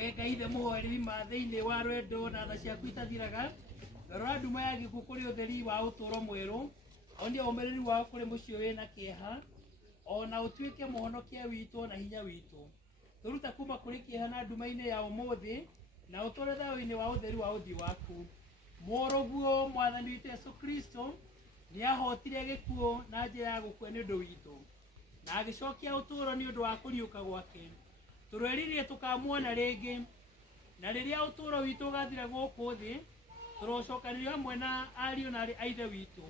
Ngai the muhoereri ma thiini wa rwendo na tha ciaku itathiraga rora nduma ya gikuũ kũrĩ ũtheri wa ũtũũro mwerũ onia ũmĩrĩru wao kũrĩ mũciĩ wĩna kĩeha ona ũtuĩke mũhonokia witũ na hinya witũ tũruta kuma kũrĩ kĩeha na nduma-inĩ ya ũmũthĩ na ũtũũre thayũ-inĩ wa ũtheri wa ũthiũ waku mũrũguo mwathani witũ Yesu Kristo nĩahotire gĩkuũ na njĩra ya gũkua nĩ ũndũ witũ na agĩcokia ũtũũro nĩ ũndũ wa kũriũka gwake tũreririe tũkamuona rĩngĩ na rĩrĩa ũtũũro witũ ũgathira gũkũ thĩ tũrocokanĩrio hamwe na ariũ na a ithe witũ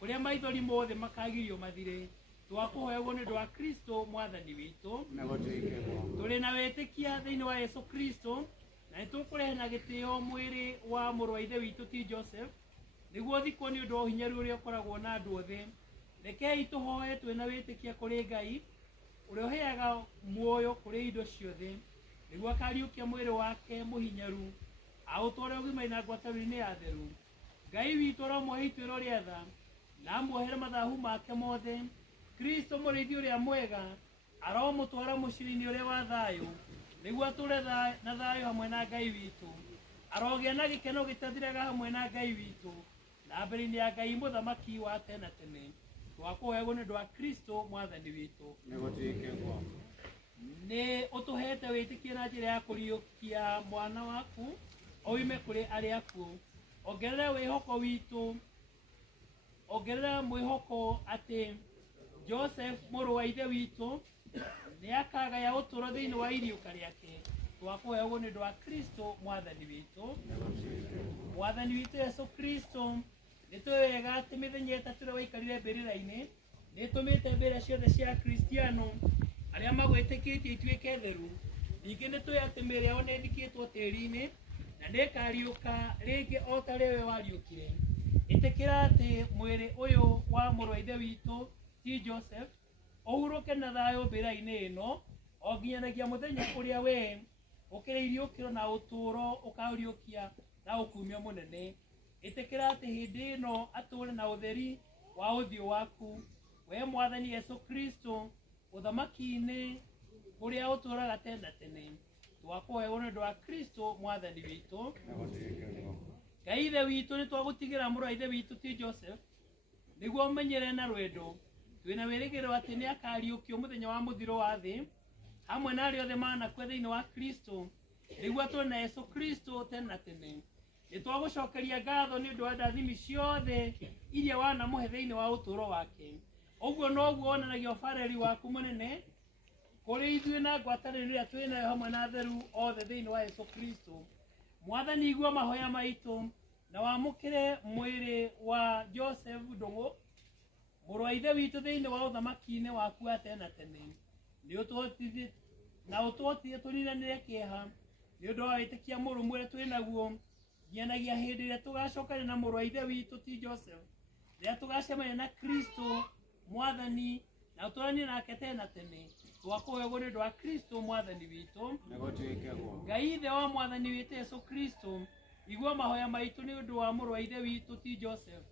kũrĩa maithori mothe makagirio mathire twakũhoyagwo nĩ ũndũ wa Kristo mwathani witũ tũrĩ na wĩtĩkia thĩinĩ wa Yesu Kristo na nĩtũkũrehe na gĩtĩo mwĩrĩ wa mũrũ wa ithe witũ ti Joseph nĩguo thikwo nĩ ũndũ wa ũhinyaru ũrĩa ũkoragwo na andũ othe rekei tũhoe twĩna wĩtĩkia kũrĩ Ngai ũrĩa ũheaga muoyo kũrĩ indo ciothe nĩguo akariũkia mwĩrĩ wake mũhinyaru aũtware ũgima na ngwatanĩro-inĩ ya theru Ngai witũ aromuohe ituĩro rĩa tha na amuohere mathahu make mothe Kristo mũrĩithi ũrĩa mwega aromũtwara mũciĩ-inĩ ũrĩa wa thayũ nĩguo atũre na thayũ hamwe na Ngai witũ arogĩa na gĩkeno gĩtathiraga hamwe na Ngai witũ na mbere-inĩ ya Ngai mũthamaki wa tene tene twakũhoyagwo nĩ ũndũ wa Kristo mwathani witũ nĩ ũtũhete wĩtĩkie na njĩra ya kũriũkia mwana waku oime kũrĩ arĩa akuũ ongerera wĩhoko witũ ongerera mwĩhoko atĩ Joseph mũrũ wa ithe witũ nĩ akagaya ũtũũro thĩinĩ wa iriũka rĩake twakũhoyagwo nĩ ũndũ wa Kristo mwathani witũ mwathani witũ Yesu Kristo nĩtũĩ wega atĩ mĩthenya ĩtatũ ĩrĩa waikarire mbĩrĩra-inĩ nĩtũmĩte mbĩrĩra ciothe cia Kristiano arĩa magwĩtĩkĩtie ituĩke theru ningĩ nĩtũĩ atĩ mĩĩrĩ yao nĩĩthikĩtwo tĩĩri-inĩ na nĩĩkariũka rĩngĩ o ta rĩrĩa we wariũkire ĩtĩkĩra atĩ mwĩrĩ ũyũ wa mũrũ wa ithe witũ ti Joseph ũhurũke na thayũ mbĩrĩra-inĩ ĩno o nginyanagia mũthenya ũrĩa we ũkĩrĩ iriũkĩro na ũtũũro ũkaũriũkia na ũkumia mũnene ĩtĩkĩra atĩ hĩndĩ ĩno atũũre na ũtheri wa ũthiũ waku we mwathani Yesu Kristo ũthamaki-inĩ ũrĩa ũtũũraga tene tene twakũhoyagwo nĩ ũndũ wa Kristo mwathani witũ Ngai ithe witũ nĩtwagũtigĩra mũrũ wa ithe witũ ti Joseph nĩguo ũmenyere na rwendo twĩna wĩrĩgĩrĩro atĩ nĩakariũkio mũthenya wa mũthiro wa thĩ hamwe na arĩa othe manakua thĩinĩ wa Kristo nĩguo atũũre na Yesu Kristo tene na tene nĩtwagũcokeria ngatho nĩ ũndũ wa ndathimi ciothe iria wanamũhe thĩinĩ wa ũtũũro wake ũguo noguo wonanagia ũbarĩri waku mũnene kũrĩ ithuĩ na ngwatanĩro ĩrĩa twĩnayo hamwe na theru othe thĩinĩ wa Yesu Kristo mwathani igua mahoya maitũ na wamũkĩre mwĩrĩ wa Joseph Ndũng'ũ mũrũ wa ithe witũ thĩinĩ wa ũthamaki-inĩ waku wa tene na tene na ũtũhotithie tũninanĩre kĩeha nĩ ũndũ wa wĩtĩkia mũrũmu ũrĩa twĩnaguo nginyanagia hĩndĩ ĩrĩa tũgacokania na mũrũ wa ithe witũ ti Joseph rĩrĩa tũgacemania na Kristo mwathani na ũtũũranie nake tene na tene twakũhoyagwo nĩ ũndũ wa Kristo mwathani witũ Ngai ithe wa mwathani witũ Yesu Kristo igua mahoya maitũ nĩ ũndũ wa mũrũ wa ithe witũ ti Joseph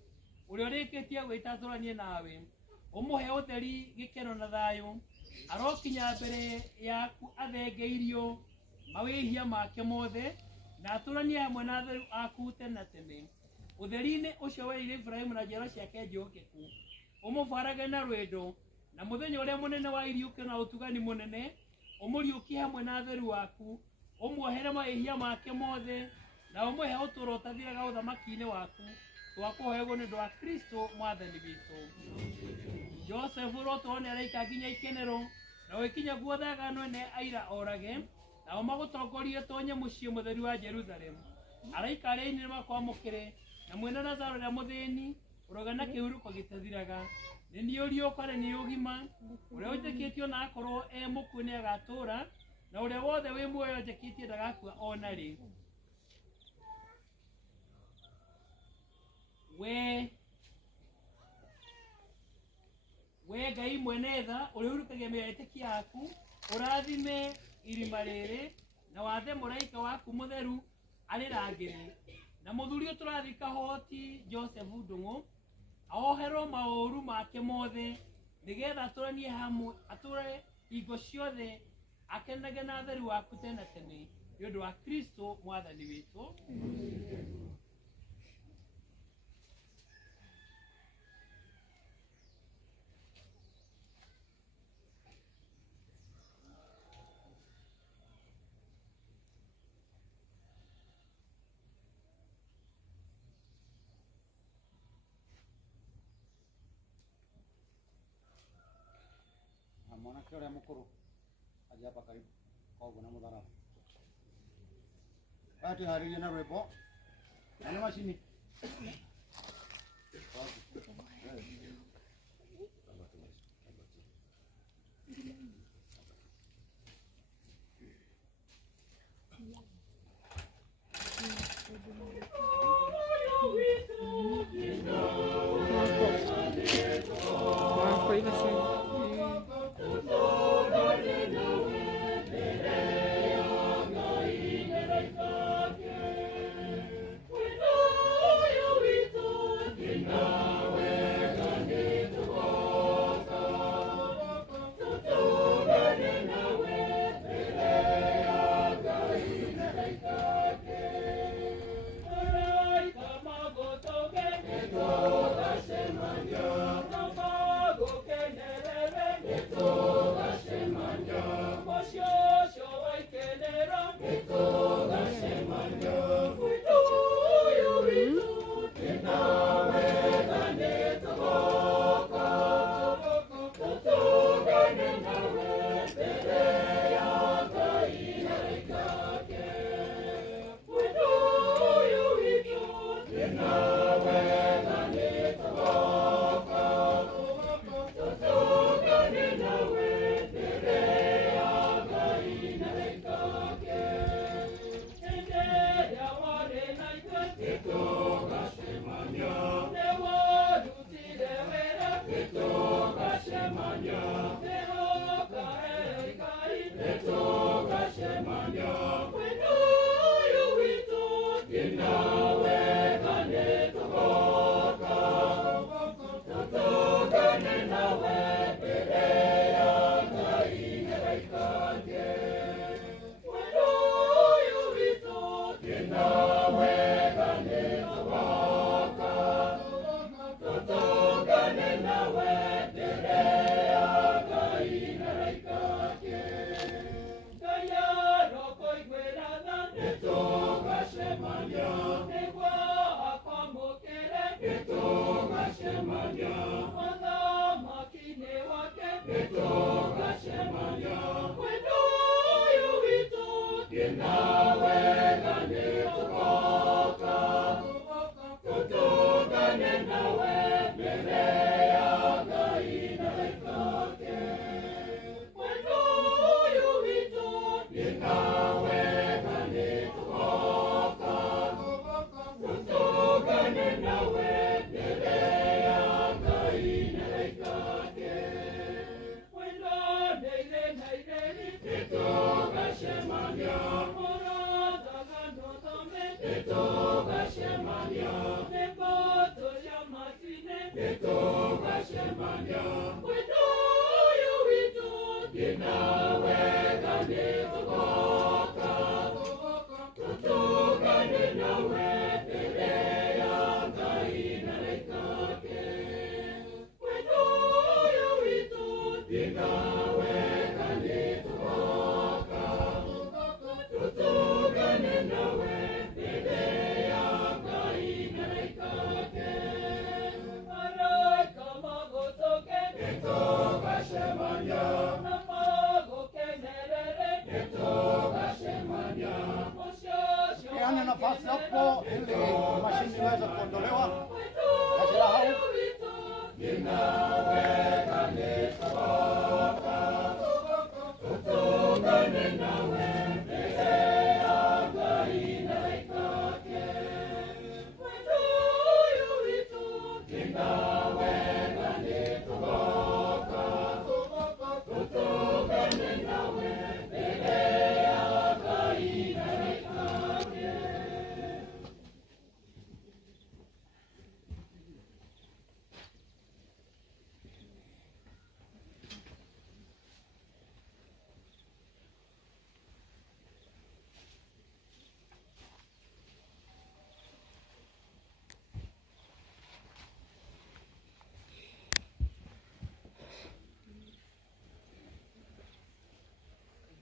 ũrĩa ũrĩkĩtie gwĩta atũũranie nawe ũmũhe ũtheri gĩkeno na thayũ arokinya mbere yaku athengeirio mawĩhia make mothe na atũũranie hamwe na atheru aku tene na tene ũtheri-inĩ ũcio werĩire Ibrahimu na njiaro ciake njĩhokeku ũmũbarage na rwendo na mũthenya ũrĩa mũnene wa iriũkio na ũtugani mũnene ũmũriũkie hamwe na atheru waku ũmuohere mawĩhia make mothe na ũmũhe ũtũũro ũtathiraga ũthamaki-inĩ waku twakũhoyagwo nĩ ũndũ wa Kristo mwathani witũ Joseph ũrotũũrwo nĩ araika nginya ikenero na gwĩkinya guothe agano ene aira orage nao magũtongorie tonye mũciĩ mũtheru wa Jerusalemu araika arĩa aini nĩmakwamũkĩre na mwene Lazaro ũrĩa mũthĩni ũroga na kĩhurũko gĩtathiraga nĩ niĩ ũriũka na nĩ ũgima ũrĩa wĩtĩkĩtio na akorwo mũkuũ nĩ agatũũra na ũrĩa wothe wĩ muoyo njĩkĩtie ndagakua ona rĩ we Ngai mwene tha ũrĩa ũrutagia mĩtĩkia yaku ũrathime irima rĩrĩ na wathe mũraika waku mũtheru arĩrangĩre na mũthuri ũyũ tũrathika hoti Joseph Ndũng'ũ ahoherwo maũru make mothe nĩgetha atũranie hamwe atũre hingo ciothe akenage na theru waku tene tene nĩ wa Kristo mwathani witũ. Mwanake ũrĩa mũkũrũ aje hapa karibu koguo na mũtharaba. Twĩharĩrie na rwĩmbo na nĩ macini. Nafasi hapo ili mashine iweze kuondolewa. Katika hao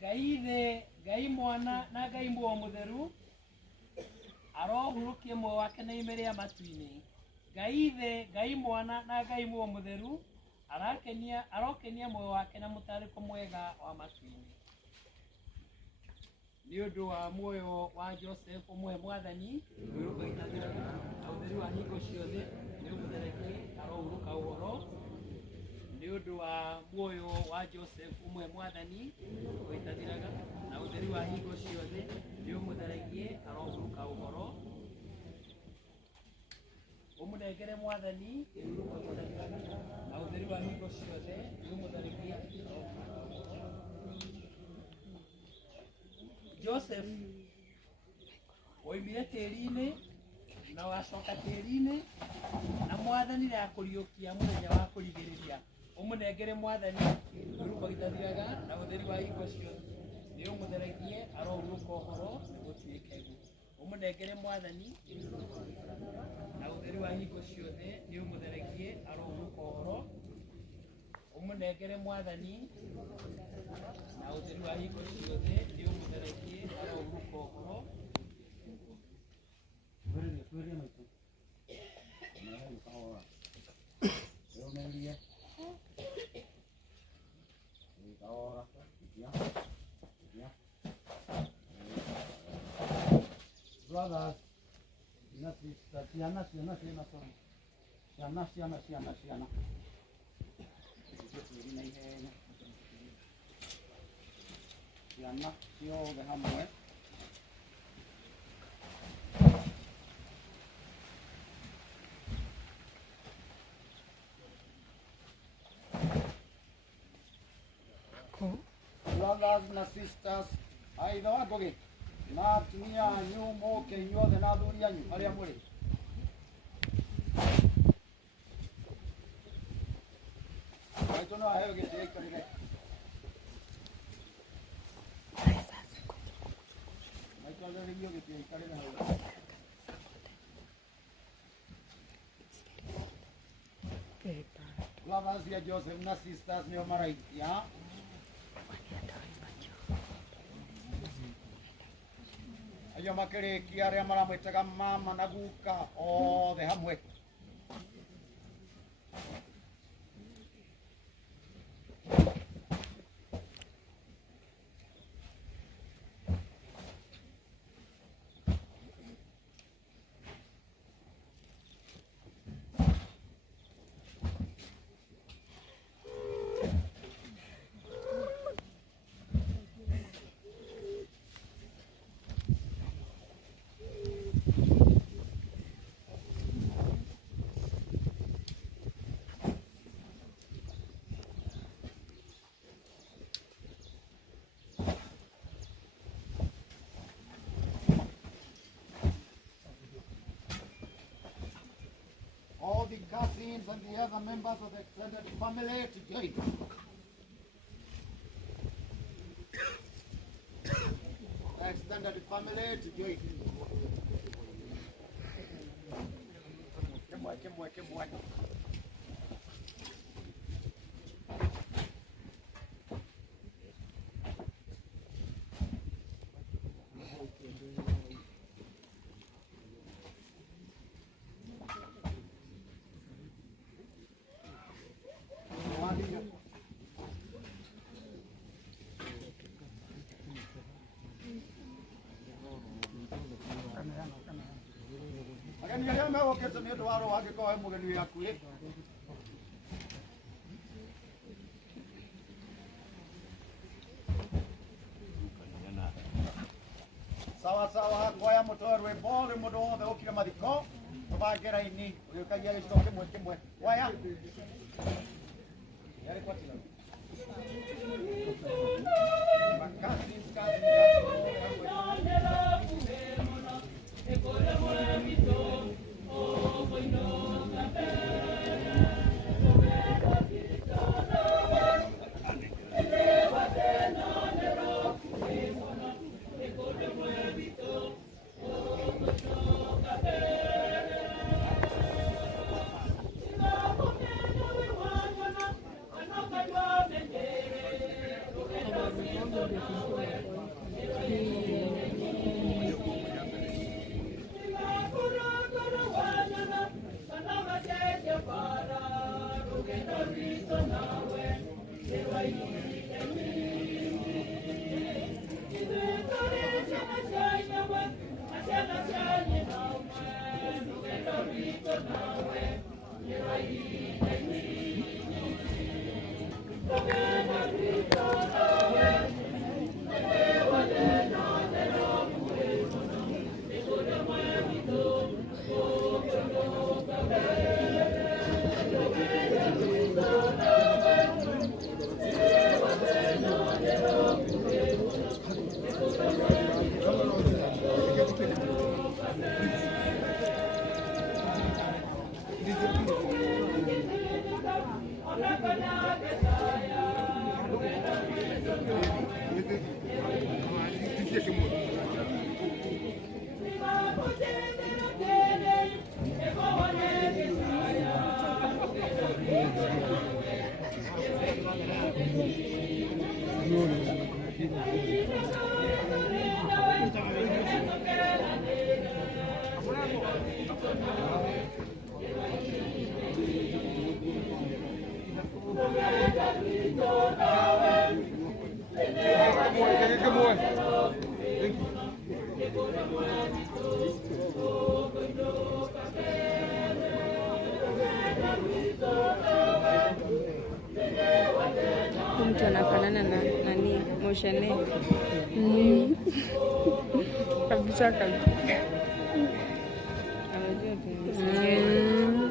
Ngai Ithe, Ngai Mwana na Ngai Muoyo Mutheru arohurukie muoyo wake na ime rĩa matu-inĩ. Ngai Ithe, Ngai Mwana na Ngai Muoyo Mutheru arokenia muoyo wake na mũtarĩko mwega wa matu-inĩ. Nĩ ũndũ wa muoyo wa Joseph ũmwe Mwathani na ũtheru wa hingo ciothe nĩ ũmũtherekie arohurũka ũhoro. Nĩ ũndũ wa muoyo wa Joseph ũmwe Mwathani ũgĩtathiraga na ũtheru wa hingo ciothe nĩ ũmũtherekie arohurũka ũhoro. Ũmũnengere Mwathani na ũtheru wa hingo ciothe nĩ ũmũtherekie. Joseph oimire tĩri-inĩ na wacoka tĩri-inĩ na Mwathani nĩakũriũkia mũthenya wa kũrigĩrĩria. Ũmũnengere Mwathani ũruka gĩtathiraga na ũtheri wa hingo ciothe nĩ ũmũtherekie arohurũka ũhoro nĩ gũtuĩke guo. Ũmũnengere Mwathani na ũtheri wa hingo ciothe nĩ ũmũtherekie arohurũka ũhoro. Ũmũnengere Mwathani na ũtheri wa hingo ciothe nĩ ũmũtherekie arohurũka ũhoro. Kwĩrĩa maitũ nĩ kahora rĩomerie kahora brothers na sisters ciana na ihenya ciana ciothe hamwe. Brothers na sisters, aitha wa Ngogi na atumia anyu moke inyuothe na athuri anyu arĩa mũrĩ. Maitũ no aheo gĩtĩo aikarĩre. Maitũ agĩrĩrio gĩtĩo aikarĩre hau. Brothers ya Joseph na sisters nĩo maraikia. Ayo makĩrĩkia arĩa maramwĩtaga mama na guka othe hamwe. All the cousins and the other members of the extended family to join. The extended family to join. Kimwe. Ageni arĩa megũkĩte nĩ ũndũ wa roho angĩkorwo he mũgeni wĩ hakuhĩ. Sawa koya mũtoe rwĩmbo rwĩ mũndũ wothe ũkire mathiko tũbange raini ũgĩũkagia gĩcigo kĩmwe. Waya yarĩ kwatina Bye. Mtu anafanana na nani? Moshane. Kabisa kabisa. Anajua tu.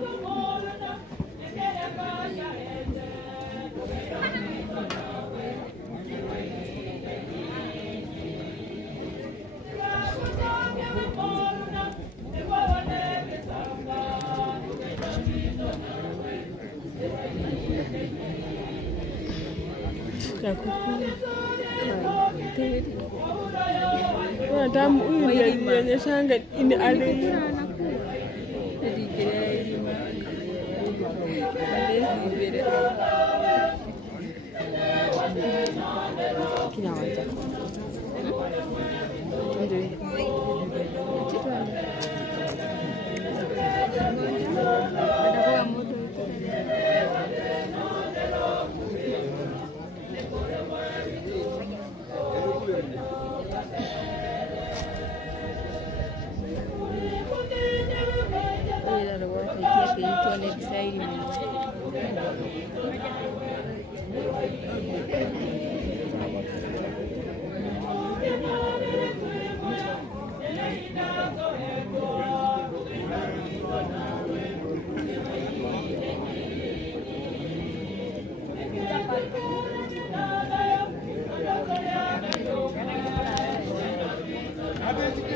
Tamu huyu ndiye shanga ini ali kinawacha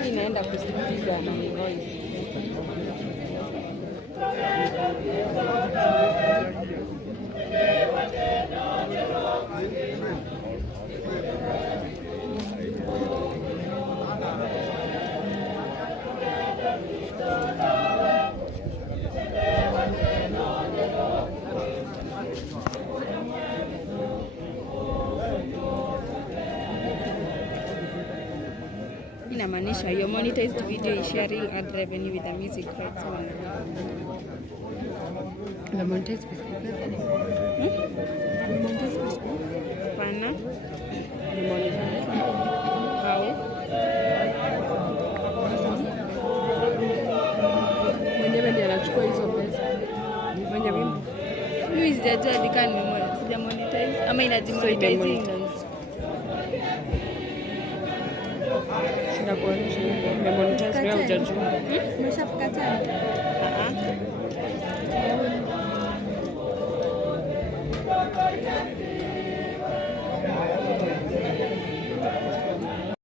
inaenda kusikiliza na voice. Inamaanisha your monetized video is sharing ad revenue with the music rights owner. The monetized pana the monetized how mwenyewe ndiye anachukua hizo pesa mwenyewe. Mimi sijajua dikani sija monetize ama inajimonetize. Sina kuonyesha. Nimemonetize leo hujajua. Umeshafika tayari?